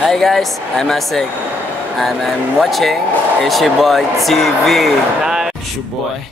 Hi guys, I'm Asik and I'm watching It's Your Boy TV. Hi, it's your boy.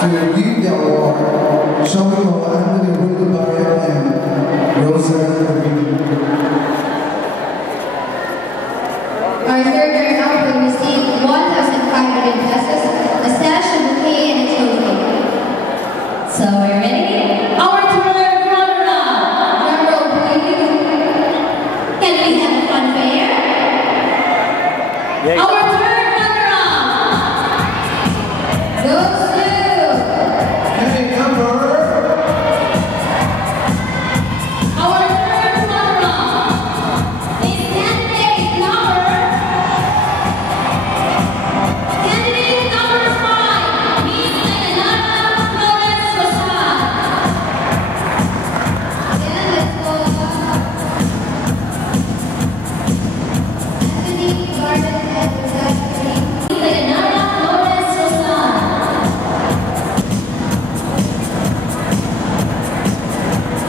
To receive the award, showing our Anthony Wildenberg and Rosa Rubin. Our third runner-up will receive 1,500 pesos, a sash, a bouquet, and a trophy. So, are you ready? Our third runner-up! Drum roll, please. Can we have a fanfare? Yeah. Our third runner-up goes to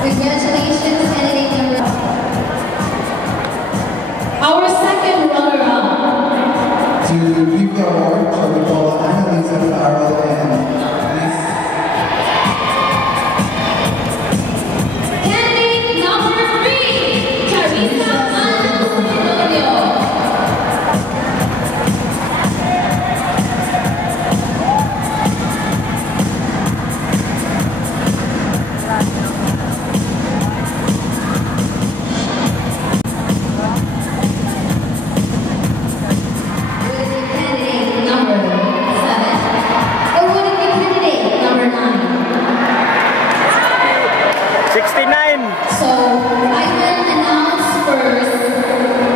congratulations, candidate number 1. Our second runner-up. To receive the award, shall we call Annalisa Farrell and Candidate number 3, Charissa Antonio. So, I will announce first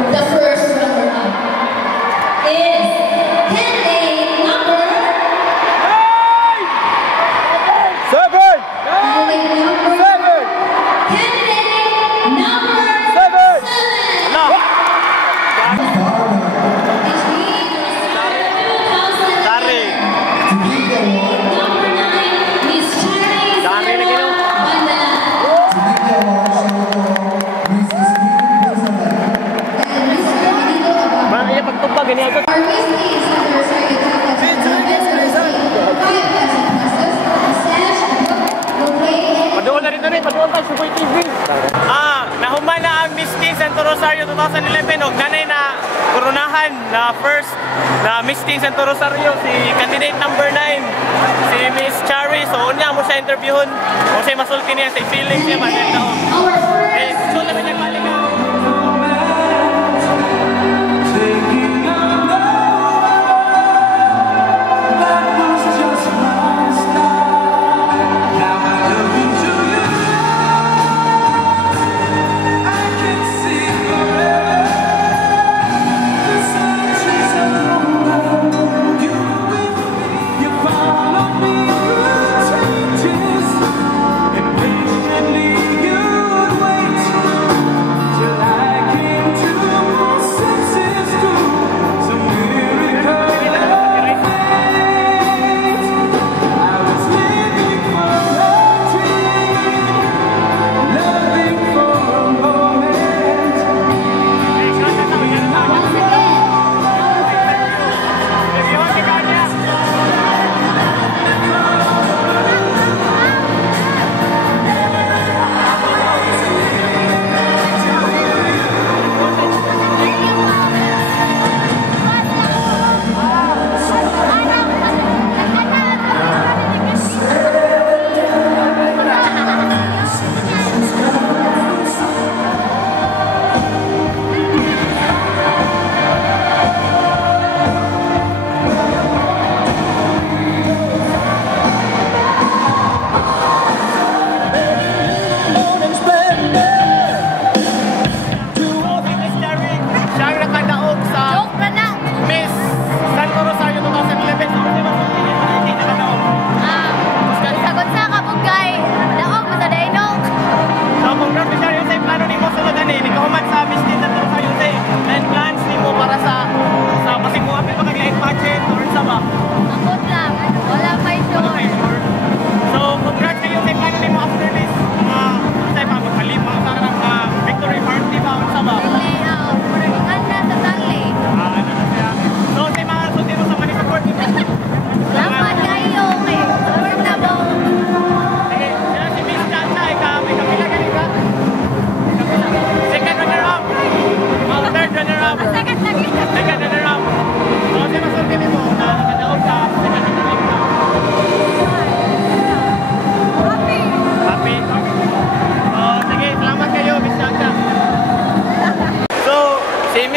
the first runner-up is candidate number 7! candidate number 7. Number 9, Miss Chinese ganyan. Our Miss Teens and Rosario Paduol na rin na rin, paduol tayo, Suboy TV. Nahuman na ang Miss Teens Santo Rosario 2011 og nanay na koronahan na first na Miss Teens Santo Rosario si candidate number 9 si Miss Cherry. So unya mo siya interviewon kung siya masulti niya sa feeling niya ba nito. So namin nagmaligaw.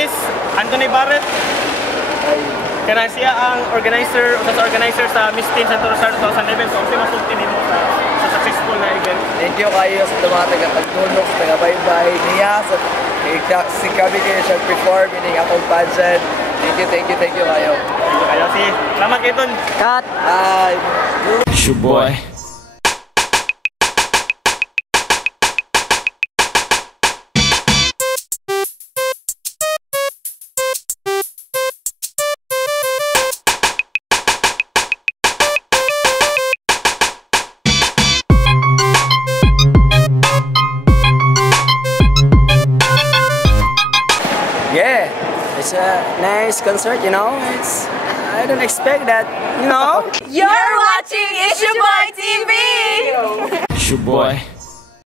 Miss Anthony Barrett. Kana siya ang organizer sa Miss Teen Santo Rosario 2011. So, kasi masulti nimo sa successful na event. Thank you kayo sa mga taga-pagtulog, sa taga-bye-bye niya, si kami kayo siya perform, ining akong pageant. Thank you kayo. Kaya si, salamat kayo dun. Cut! Bye! It's your boy. Yeah, it's a nice concert, you know. I don't expect that, you know. You're watching It's Your Boy TV! It's your boy.